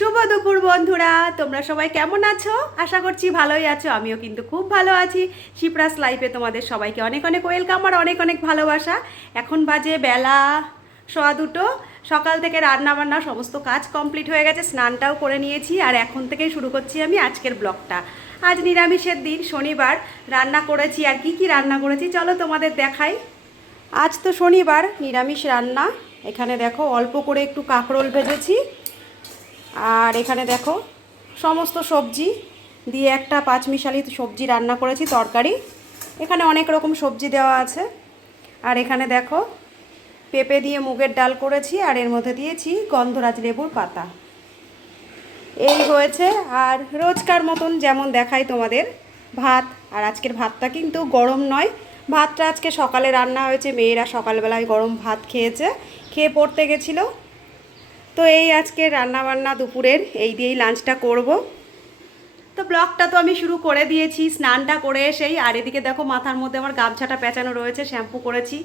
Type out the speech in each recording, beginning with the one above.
শুভ দুপুর বন্ধুরা, তোমরা সবাই কেমন আছো? আশা করছি ভালোই আছো। আমিও কিন্তু খুব ভালো আছি। শিপ্রাস লাইফে তোমাদের সবাইকে অনেক অনেক ওয়েলকাম আর অনেক অনেক ভালোবাসা। এখন বাজে বেলা 2:15। সকাল থেকে রান্না বান্না সমস্ত কাজ কমপ্লিট হয়ে গেছে, স্নানটাও করে নিয়েছি আর এখন থেকেই শুরু করছি আমি আজকের ব্লগটা। আজ নিরামিষের দিন, শনিবার। রান্না করেছি আর কি কি রান্না করেছি চলো তোমাদের দেখাই। আজ তো শনিবার, নিরামিষ রান্না। এখানে দেখো অল্প করে একটু কাঁকরোল ভেজেছি, আর এখানে দেখো সমস্ত সবজি দিয়ে একটা পাঁচমিশালি সবজি রান্না করেছি, তরকারি। এখানে অনেক রকম সবজি দেওয়া আছে। আর এখানে দেখো পেঁপে দিয়ে মুগের ডাল করেছি, আর এর মধ্যে দিয়েছি গন্ধরাজ লেবুর পাতা। এই হয়েছে। আর রোজকার মতন যেমন দেখাই তোমাদের, ভাত। আর আজকের ভাতটা কিন্তু গরম নয়, ভাতটা আজকে সকালে রান্না হয়েছে। মেয়েরা সকালবেলায় গরম ভাত খেয়েছে, খেয়ে পড়তে গেছিলো। তো এই আজকে রান্না বান্না দুপুরের এই দিয়েই লাঞ্চটা করব। তো ব্লগটা তো আমি শুরু করে দিয়েছি স্নানটা করে এসেই। আর এদিকে দেখো মাথার মধ্যে আমার গামছাটা পেঁচানো রয়েছে, শ্যাম্পু করেছি।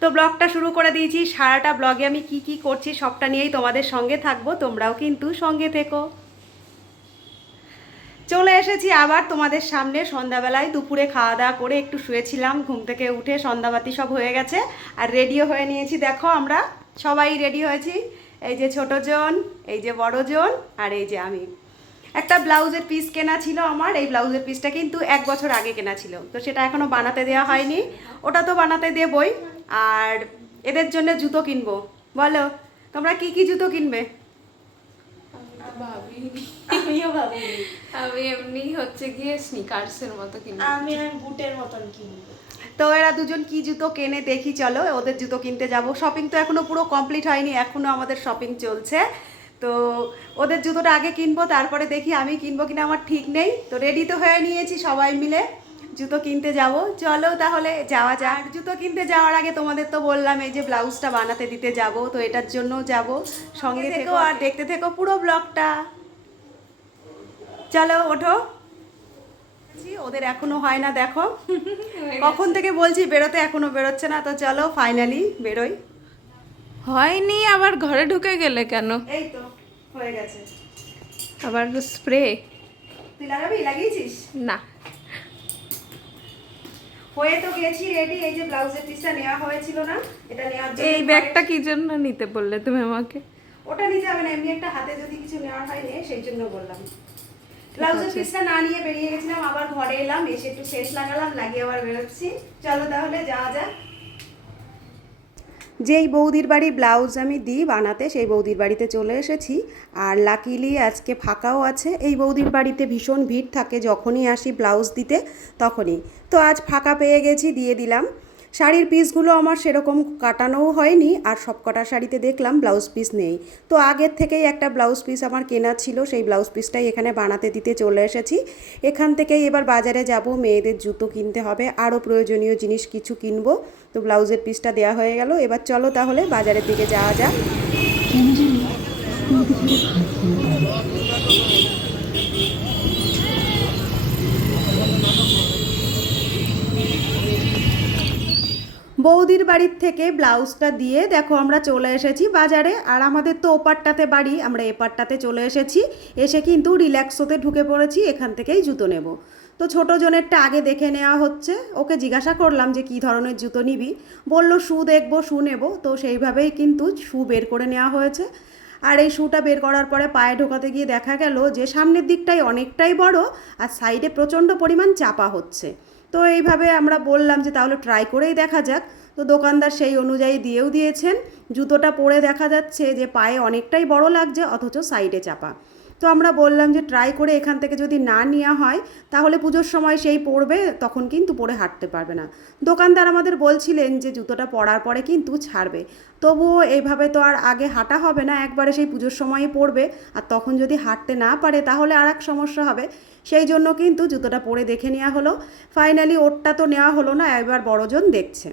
তো ব্লগটা শুরু করে দিয়েছি। সারাটা ব্লগে আমি কি কি করছি সবটা নিয়েই তোমাদের সঙ্গে থাকবো, তোমরাও কিন্তু সঙ্গে থেকো। চলে এসেছি আবার তোমাদের সামনে সন্ধ্যাবেলায়। দুপুরে খাওয়া দাওয়া করে একটু শুয়েছিলাম, ঘুম থেকে উঠে সন্ধ্যাবাতি সব হয়ে গেছে আর রেডিও হয়ে নিয়েছি। দেখো আমরা সবাই রেডি হয়েছি। এই যে ছোটো জন, এই যে বড় জন, আর এই যে আমি। একটা ব্লাউজের পিস কেনা ছিল আমার। এই ব্লাউজের পিসটা কিন্তু 1 বছর আগে কেনা ছিল, তো সেটা এখনও বানাতে দেওয়া হয়নি। ওটা তো বানাতে দেবই। আর এদের জন্য জুতো কিনবো। বলো তোমরা কি কি জুতো কিনবে? আমিও ভাবিনি। আমি এমনি হচ্ছে গিয়ে স্নিকার্সের মতো কিনবো। আমি বুটের মতন কিনবো। তো এরা দুজন কি জুতো কেনে দেখি, চলো ওদের জুতো কিনতে যাব। শপিং তো এখনো পুরো কমপ্লিট হয়নি, এখনো আমাদের শপিং চলছে। তো ওদের জুতোটা আগে কিনবো, তারপরে দেখি আমি কিনবো কিনা আমার ঠিক নেই। তো রেডি তো হয়ে নিয়েছি, সবাই মিলে জুতো কিনতে যাব। চলো তাহলে যাওয়া যাক। আর জুতো কিনতে যাওয়ার আগে তোমাদের তো বললাম এই যে ব্লাউজটা বানাতে দিতে যাব, তো এটার জন্য যাব। সঙ্গে থেকো আর দেখতে থেকো পুরো ব্লগটা। চলো ওঠো। ওদের এখনো হয় না, দেখো কখন থেকে বলছি বেরোতে, এখনো বেরোচ্ছে না। তো চলো ফাইনালি বেরোই। হয়নি, আবার ঘরে ঢুকে গেলে কেন? এই তো হয়ে গেছে। আবার স্প্রে? তুই লাগাবি? লাগিয়েছিস? না। হয়ে তো গেছি রেডি। এই যে ব্লাউজের পিসটা নেওয়া হয়েছিল না, এটা নেওয়ার জন্য এই ব্যাগটা কি জন্য নিতে বললে তুমি আমাকে? ওটা নিতে হবে না, এমনি একটা হাতে যদি কিছু নেওয়ার হয় নে, সেই জন্য বললাম। ব্লাউজের পিসটা না নিয়ে বেরিয়ে গেছিলাম, আবার ঘরে এলাম, এসে একটু সেন্ট লাগালাম, লাগিয়ে আবার বেরোচ্ছি। চলো তাহলে যাওয়া যাক। যেই বৌদির বাড়ি ব্লাউজ আমি দিই বানাতে, সেই বৌদির বাড়িতে চলে এসেছি। আর লাকিলি আজকে ফাঁকাও আছে। এই বৌদির বাড়িতে ভীষণ ভিড় থাকে যখনই আসি ব্লাউজ দিতে, তখনই। তো আজ ফাঁকা পেয়ে গেছি, দিয়ে দিলাম। শাড়ির পিসগুলো আমার সেরকম কাটানোও হয়নি, আর সব কটা শাড়িতে দেখলাম ব্লাউজ পিস নেই। তো আগের থেকেই একটা ব্লাউজ পিস আমার কেনা ছিল, সেই ব্লাউজ পিসটাই এখানে বানাতে দিতে চলে এসেছি। এখান থেকেই এবার বাজারে যাব, মেয়েদের জুতো কিনতে হবে, আরও প্রয়োজনীয় জিনিস কিছু কিনবো। তো ব্লাউজের পিসটা দেওয়া হয়ে গেল, এবার চলো তাহলে বাজারের দিকে যাওয়া যাক। বৌদির বাড়ির থেকে ব্লাউজটা দিয়ে দেখো আমরা চলে এসেছি বাজারে। আর আমাদের তো ওপারটাতে বাড়ি, আমরা এপারটাতে চলে এসেছি। এসে কিন্তু রিল্যাক্সোতে ঢুকে পড়েছি, এখান থেকেই জুতো নেব। তো ছোটো জনেরটা আগে দেখে নেওয়া হচ্ছে। ওকে জিজ্ঞাসা করলাম যে কী ধরনের জুতো নিবি, বললো শু দেখবো, শু নেব। তো সেইভাবেই কিন্তু শু বের করে নেওয়া হয়েছে। আর এই শুটা বের করার পরে পায়ে ঢোকাতে গিয়ে দেখা গেল যে সামনের দিকটাই অনেকটাই বড়, আর সাইডে প্রচণ্ড পরিমাণ চাপা হচ্ছে। তো এইভাবে আমরা বললাম যে তাহলে ট্রাই করেই দেখা যাক। তো দোকানদার সেই অনুযায়ী দিয়েও দিয়েছেন। জুতোটা পরে দেখা যাচ্ছে যে পায়ে অনেকটাই বড় লাগছে, অথচ সাইডে চাপা। তো আমরা বললাম যে ট্রাই করে এখান থেকে যদি না নেওয়া হয় তাহলে পুজোর সময় সেই পরবে, তখন কিন্তু পরে হাঁটতে পারবে না। দোকানদার আমাদের বলছিলেন যে জুতোটা পরার পরে কিন্তু ছাড়বে। তবুও এইভাবে তো আর আগে হাঁটা হবে না, একবারে সেই পুজোর সময়ই পরবে। আর তখন যদি হাঁটতে না পারে তাহলে আর এক সমস্যা হবে। সেই জন্য কিন্তু জুতোটা পরে দেখে নেওয়া হলো। ফাইনালি ওরটা তো নেওয়া হলো না, এবার বড়জন দেখছে।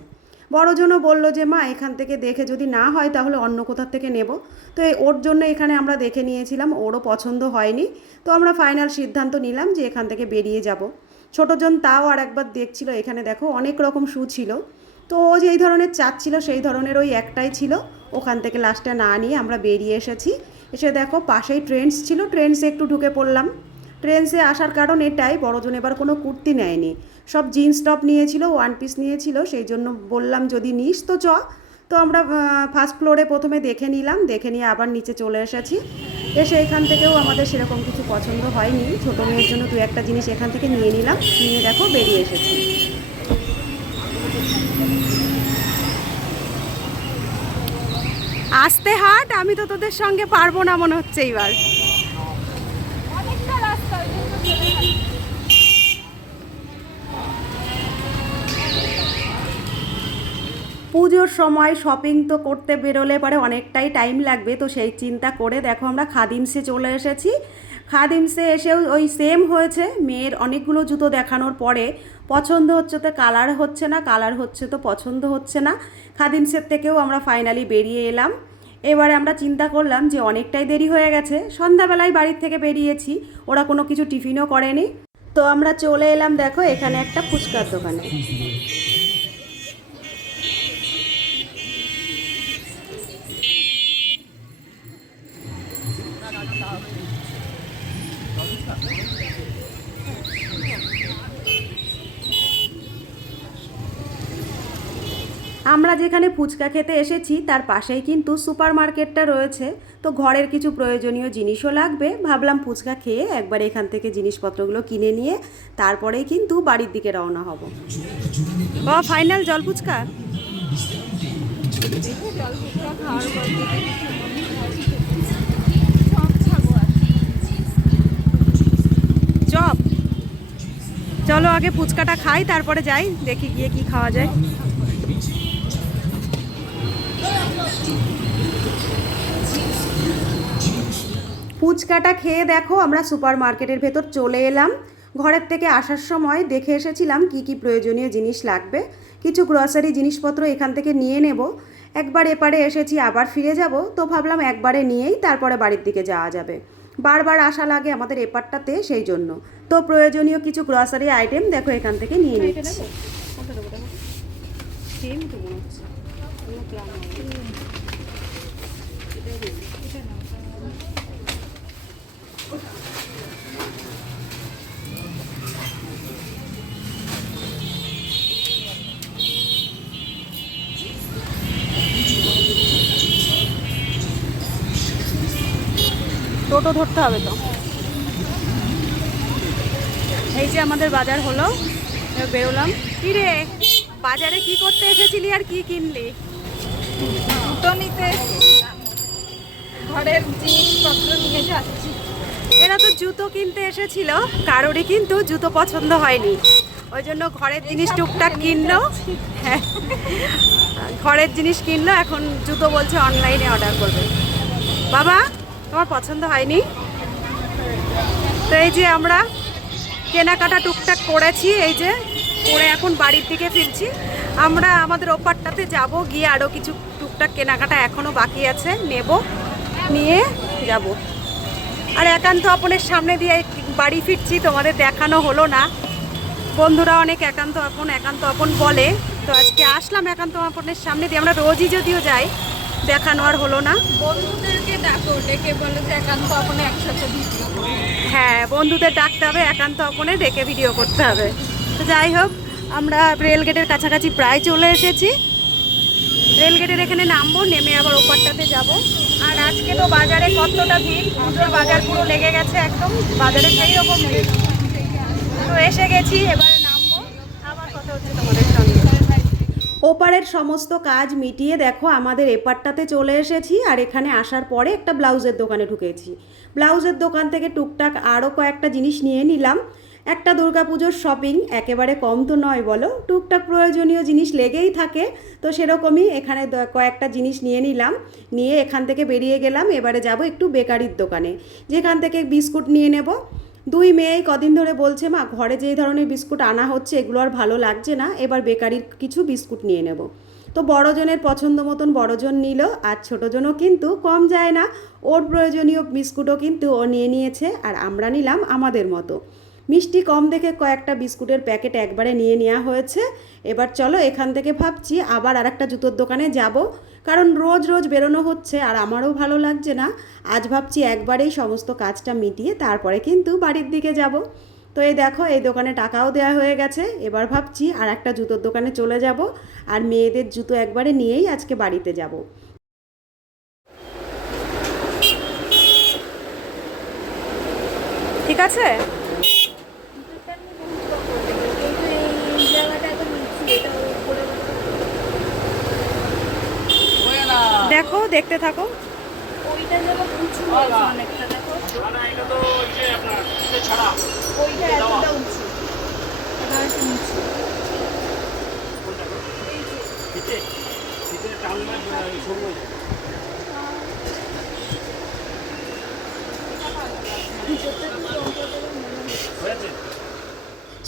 বড়জনও বলল যে মা এখান থেকে দেখে যদি না হয় তাহলে অন্য কোথার থেকে নেব। তো ওর জন্য এখানে আমরা দেখে নিয়েছিলাম, ওরও পছন্দ হয়নি। তো আমরা ফাইনাল সিদ্ধান্ত নিলাম যে এখান থেকে বেরিয়ে যাব। ছোটোজন তাও আর একবার দেখছিল, এখানে দেখো অনেক রকম শু ছিল। তো ও যেই ধরনের চাচ্ছিল সেই ধরনের ওই একটাই ছিল, ওখান থেকে লাস্টে না নিয়ে আমরা বেরিয়ে এসেছি। এসে দেখো পাশেই ট্রেন্ডস ছিল, ট্রেন্ডসে একটু ঢুকে পড়লাম। ট্রেন্ডসে আসার কারণ এটাই, বড়জন এবার কোনো কুর্তি নেয়নি, সব জিন্স টপ নিয়েছিল, ওয়ান পিস নিয়েছিল, সেই জন্য বললাম যদি নিস তো চ। তো আমরা ফার্স্ট ফ্লোরে প্রথমে দেখে নিলাম, দেখে নিয়ে আবার নিচে চলে এসেছি। এসে এখান থেকেও আমাদের সেরকম কিছু পছন্দ হয়নি, ছোটো মেয়ের জন্য দু একটা জিনিস এখান থেকে নিয়ে নিলাম, নিয়ে দেখো বেরিয়ে এসেছি। আস্তে হাট, আমি তো তোদের সঙ্গে পারবো না মনে হচ্ছে এইবার। পুজোর সময় শপিং তো করতে বেরোলে পরে অনেকটাই টাইম লাগবে, তো সেই চিন্তা করে দেখো আমরা খাদিমসে চলে এসেছি। খাদিমসে এসেও ওই সেম হয়েছে, মেয়ের অনেকগুলো জুতো দেখানোর পরে পছন্দ হচ্ছে তো কালার হচ্ছে না, কালার হচ্ছে তো পছন্দ হচ্ছে না। খাদিমসের থেকেও আমরা ফাইনালি বেরিয়ে এলাম। এবারে আমরা চিন্তা করলাম যে অনেকটাই দেরি হয়ে গেছে, সন্ধ্যাবেলায় বাড়ির থেকে বেরিয়েছি, ওরা কোনো কিছু টিফিনও করেনি, তো আমরা চলে এলাম দেখো এখানে একটা ফুচকার দোকানে। আমরা যেখানে ফুচকা খেতে এসেছি তার পাশেই কিন্তু সুপার মার্কেটটা রয়েছে, তো ঘরের কিছু প্রয়োজনীয় জিনিসও লাগবে, ভাবলাম ফুচকা খেয়ে একবার এখান থেকে জিনিসপত্রগুলো কিনে নিয়ে তারপরেই কিন্তু বাড়ির দিকে রওনা হব। ফাইনাল জল ফুচকা। চপ, চলো আগে ফুচকাটা খাই তারপরে যাই, দেখি গিয়ে কি খাওয়া যায়। ফুচকাটা খেয়ে দেখো আমরা সুপার মার্কেটের ভেতর চলে এলাম। ঘরের থেকে আসার সময় দেখে এসেছিলাম কি কি প্রয়োজনীয় জিনিস লাগবে, কিছু গ্রসারি জিনিসপত্র এখান থেকে নিয়ে নেব। একবার এপারে এসেছি আবার ফিরে যাব, তো ভাবলাম একবারে নিয়েই তারপরে বাড়ির দিকে যাওয়া যাবে, বারবার আসা লাগে আমাদের এপারটাতে, সেই জন্য তো প্রয়োজনীয় কিছু গ্রসারি আইটেম দেখো এখান থেকে নিয়ে নিচ্ছি। টোটো ধরতে হবে তো। এই যে আমাদের বাজার হলো, বেরোলাম। কি রে, বাজারে কি করতে এসেছিলি আর কি কিনলি? জুতো নিতে, ঘরের জিনিসপত্র নিয়ে যাচ্ছি। এরা তো জুতো কিনতে এসেছিল, কারোরই কিন্তু জুতো পছন্দ হয়নি, ওই জন্য ঘরের জিনিস টুকটাক কিনলো। হ্যাঁ, ঘরের জিনিস কিনলো, এখন জুতো বলছে অনলাইনে অর্ডার করবে। বাবা তোমার পছন্দ হয়নি? তো এই যে আমরা কেনাকাটা টুকটাক করেছি, এই যে করে এখন বাড়ির দিকে ফিরছি। আমরা আমাদের ওপারটাতে যাব, গিয়ে আরও কিছু টুকটাক কেনাকাটা এখনও বাকি আছে, নেব, নিয়ে যাব। আর একান্ত আপনের সামনে দিয়ে বাড়ি ফিরছি, তোমাদের দেখানো হলো না। বন্ধুরা অনেক একান্ত আপন বলে, তো আজকে আসলাম একান্ত আপনের সামনে দিয়ে। আমরা রোজই যদিও যাই, দেখানো আর হলো না। বন্ধুদেরকে ডাকো, ডেকে বলে যে একান্ত আপনি একসাথে ভিডিও। হ্যাঁ, বন্ধুদের ডাকতে হবে, একান্ত আপনে ডেকে ভিডিও করতে হবে। তো যাই হোক, আমরা রেলগেটের কাছাকাছি প্রায় চলে এসেছি। রেলগেটের এখানে নামবো, নেমে আবার ওপারটাতে যাব। আর আজকে তো বাজারে কতটা ভিড়, পুজোর বাজার পুরো লেগে গেছে একদম, বাজারে সেই রকম ভিড়। তো এসে গেছি, এবারে নামবো, আবার কথা হচ্ছে তোমাদের সঙ্গে। ওপারের সমস্ত কাজ মিটিয়ে দেখো আমাদের এপারটাতে চলে এসেছি। আর এখানে আসার পরে একটা ব্লাউজের দোকানে ঢুকেছি। ব্লাউজের দোকান থেকে টুকটাক আরও কয়েকটা জিনিস নিয়ে নিলাম। একটা দুর্গাপুজোর শপিং একেবারে কম তো নয় বলো, টুকটাক প্রয়োজনীয় জিনিস লেগেই থাকে, তো সেরকমই এখানে কয়েকটা জিনিস নিয়ে নিলাম, নিয়ে এখান থেকে বেরিয়ে গেলাম। এবারে যাব একটু বেকারির দোকানে, যেখান থেকে বিস্কুট নিয়ে নেব। দুই মেয়েই কদিন ধরে বলছে মা ঘরে যেই ধরনের বিস্কুট আনা হচ্ছে এগুলো আর ভালো লাগছে না, এবার বেকারির কিছু বিস্কুট নিয়ে নেব। তো বড়জনের পছন্দ মতন বড়জন নিল, আর ছোটোজনও কিন্তু কম যায় না, ওর প্রয়োজনীয় বিস্কুটও কিন্তু ও নিয়ে নিয়েছে, আর আমরা নিলাম আমাদের মতো। মিষ্টি কম দেখে কয়েকটা বিস্কুটের প্যাকেট একবারে নিয়ে নেওয়া হয়েছে। এবার চলো এখান থেকে ভাবছি আবার আরেকটা জুতোর দোকানে যাব, কারণ রোজ রোজ বেরোনো হচ্ছে আর আমারও ভালো লাগছে না। আজ ভাবছি একবারেই সমস্ত কাজটা মিটিয়ে তারপরে কিন্তু বাড়ির দিকে যাব। তো এই দেখো এই দোকানে টাকাও দেওয়া হয়ে গেছে। এবার ভাবছি আর একটা জুতোর দোকানে চলে যাব আর মেয়েদের জুতো একবারে নিয়েই আজকে বাড়িতে যাব। ঠিক আছে, এই জায়গাটা এত নিচু, এটা উপরে দেখো দেখতে থাকো। ওইটা যেন উঁচু হয়েছে অনেকটা, দেখো ওইটা এতটা উঁচু, এটা একটু নিচু।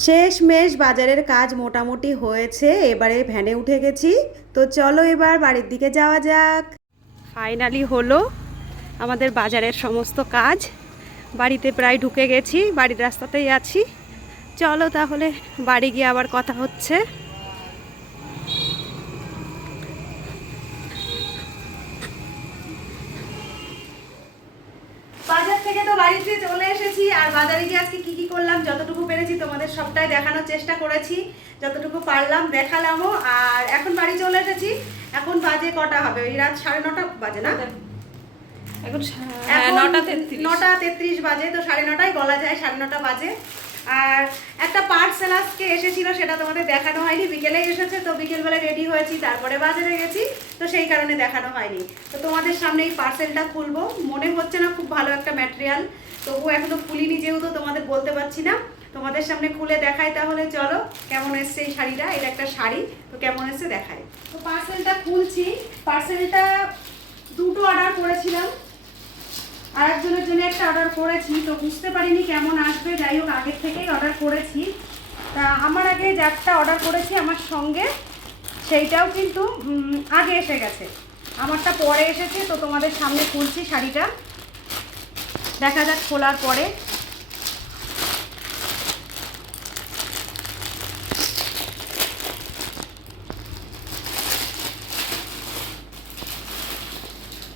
শেষমেশ বাজারের কাজ মোটামুটি হয়েছে, এবারে ভ্যানে উঠে গেছি। তো চলো এবার বাড়ির দিকে যাওয়া যাক। ফাইনালি হলো আমাদের বাজারের সমস্ত কাজ, বাড়িতে প্রায় ঢুকে গেছি, বাড়ির রাস্তাতেই আছি। চলো তাহলে বাড়ি গিয়ে আবার কথা হচ্ছে। বাজার থেকে তো বাড়িতে চলে এসেছি, আর বাজারে গিয়ে আজকে কি কি করলাম যতটুকু পেরেছি তোমাদের সবটাই দেখানোর চেষ্টা করেছি, যতটুকু পারলাম দেখালামও। আর এখন বাড়ি চলে এসেছি, এখন বাজে কটা হবে, ওই রাত 9:30 বাজে না, এখন এখন 9:33 9:33 বাজে, তো 9:30 বলা যায়, 9:30 বাজে। আর একটা পার্সেল আজকে এসেছিল, সেটা তোমাদের দেখানো হয়নি, বিকেলেই এসেছে, তো বিকেলবেলা রেডি হয়েছি, তারপরে বাজারে গেছি, তো সেই কারণে দেখানো হয়নি। তো তোমাদের সামনে এই পার্সেলটা খুলবো, মনে হচ্ছে না খুব ভালো একটা ম্যাটেরিয়াল, তবু এখনো খুলিনি যেহেতু তোমাদের বলতে পারছি না, তোমাদের সামনে খুলে দেখাই। তাহলে চলো কেমন এসছে এই শাড়িটা, এটা একটা শাড়ি, তো কেমন এসছে দেখাই। তো পার্সেলটা খুলছি। পার্সেলটা দুটো অর্ডার করেছিলাম, আর একজনের জন্য একটা অর্ডার করেছি, তো বুঝতে পারিনি কেমন আসবে, যাই হোক আগের থেকেই অর্ডার করেছি। তা আমার আগে যারটা অর্ডার করেছি আমার সঙ্গে, সেইটাও কিন্তু আগে এসে গেছে, আমারটা পরে এসেছে। তো তোমাদের সামনে খুলছি শাড়িটা, দেখা যাক খোলার পরে।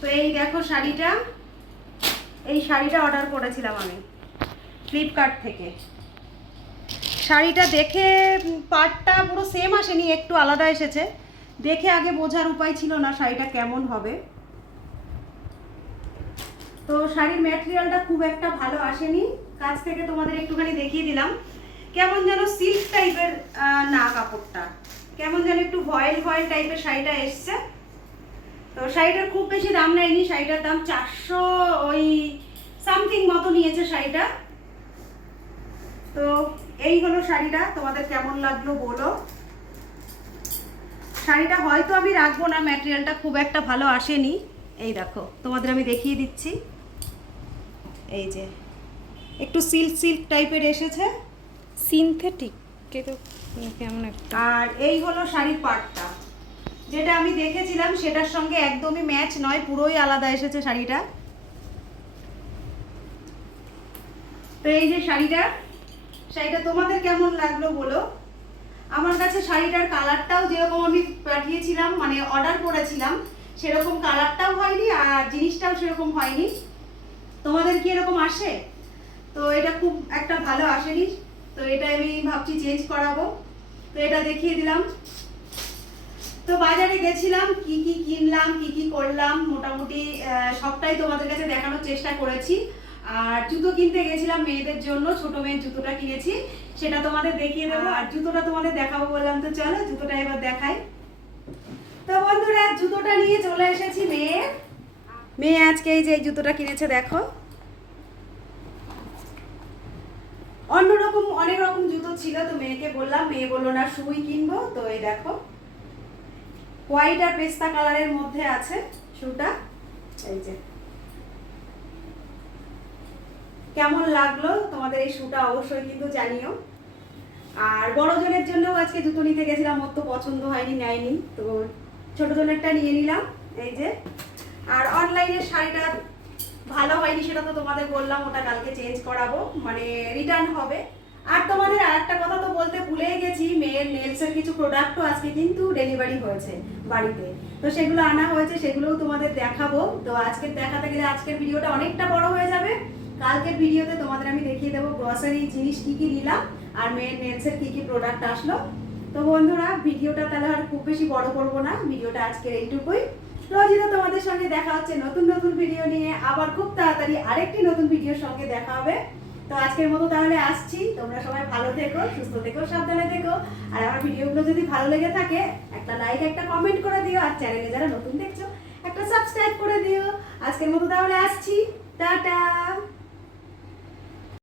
তো এই দেখো শাড়িটা, এই শাড়িটা অর্ডার করেছিলাম আমি ফ্লিপকার্ট থেকে। শাড়িটা দেখে পাড়টা পুরো সেম আসেনি, একটু আলাদা এসেছে, দেখে আগে বোঝার উপায় ছিল না শাড়িটা কেমন হবে। তো শাড়ির ম্যাটেরিয়ালটা খুব একটা ভালো আসেনি, কাছ থেকে তোমাদের একটুখানি দেখিয়ে দিলাম। কেমন যেন সিল্ক টাইপের, না কাপড়টা কেমন যেন একটু ভয়েল ভয়েল টাইপের শাড়িটা এসছে। তো শাড়িটার খুব বেশি দাম নেয়নি, শাড়িটার দাম 400 ওই সামথিং মতো নিয়েছে শাড়িটা। তো এই হলো শাড়িটা, তোমাদের কেমন লাগলো বলো। শাড়িটা হয়তো আমি রাখবো না, ম্যাটেরিয়ালটা খুব একটা ভালো আসেনি। এই দেখো তোমাদের আমি দেখিয়ে দিচ্ছি, এই যে একটু সিল্ক সিল্ক টাইপের এসেছে, সিনথেটিক তো কেমন একটা। আর এই হলো শাড়ির পাড়টা, যেটা আমি দেখেছিলাম সেটার সঙ্গে একদমই ম্যাচ নয়, পুরোই আলাদা এসেছে শাড়িটা। তো এই যে শাড়িটা তোমাদের কেমন লাগলো বলো। আমার কাছে শাড়িটার কালারটাও যেরকম আমি পাঠিয়েছিলাম, মানে অর্ডার করেছিলাম, সেরকম কালারটাও হয়নি আর জিনিসটাও সেরকম হয়নি। তোমাদের কি এরকম আসে? তো এটা খুব একটা ভালো আসেনি, তো এটা আমি ভাবছি চেঞ্জ করাবো। তো এটা দেখিয়ে দিলাম। তো বাজারে গেছিলাম, কি কি কিনলাম, কি কি করলাম, মোটামুটি সবটাই তোমাদের কাছে দেখানোর চেষ্টা করেছি। আর জুতো কিনতে গেছিলাম মেয়েদের জন্য, ছোট মেয়ের জুতোটা কিনেছি, সেটা তোমাদের দেখিয়ে দেবো। আর জুতোটা তোমাদের দেখাবো বললাম, তো চলো জুতোটা এবার দেখাই। তো বন্ধুরা জুতোটা নিয়ে চলে এসেছি মেয়ে আজকে এই যে এই জুতোটা কিনেছে, দেখো অন্যরকম অনেক রকম জুতো ছিল, তো মেয়েকে বললাম, মেয়ে বললো না শুই কিনবো। তো এই দেখো হোয়াইট আর পেস্তা কালারের মধ্যে আছে শুটা, এই যে কেমন লাগলো তোমাদের এই শুটা অবশ্যই কিন্তু জানিও। আর বড়জনের জন্য আজকে জুতো নিতে গেছিলাম, ওর তো পছন্দ হয়নি, নেয়নি, তো ছোট জনেরটা নিয়ে নিলাম এই যে। আর অনলাইনের শাড়িটা ভালো হয়নি, সেটা তো তোমাদের বললাম, ওটা কালকে চেঞ্জ করাবো, মানে রিটার্ন হবে। আর তোমাদের আরেকটা কথা তো বলতে ভুলেই গেছি, মেয়ের নেলসের কিছু প্রোডাক্টও আজকে কিন্তু ডেলিভারি হয়েছে বাড়িতে, তো সেগুলো আনা হয়েছে, সেগুলোও তোমাদের দেখাবো। তো আজকে দেখাতে গেলে আজকের ভিডিওটা অনেকটা বড় হয়ে যাবে। কালকের ভিডিওতে তোমাদের আমি দেখিয়ে দেবো গ্রসারি জিনিস কি কি নিলাম আর মেয়ের নেলসের কি কি প্রোডাক্ট আসলো। তো বন্ধুরা ভিডিওটা তাহলে আর খুব বেশি বড় করবো না, ভিডিওটা আজকের এইটুকুই। রোজই তো তোমাদের সঙ্গে দেখা হচ্ছে নতুন নতুন ভিডিও নিয়ে, আবার খুব তাড়াতাড়ি আরেকটি নতুন ভিডিওর সঙ্গে দেখা হবে। তো আজকের মতো তাহলে আসছি, তোমরা সবাই ভালো থেকো, সুস্থ থেকো, সাবধানে থেকো। আর আমার ভিডিওগুলো যদি ভালো লেগে থাকে একটা লাইক একটা কমেন্ট করে দিও, আর চ্যানেলে যারা নতুন দেখছো একটা সাবস্ক্রাইব করে দিও। আজকের মতো তাহলে আসছি, টাটা।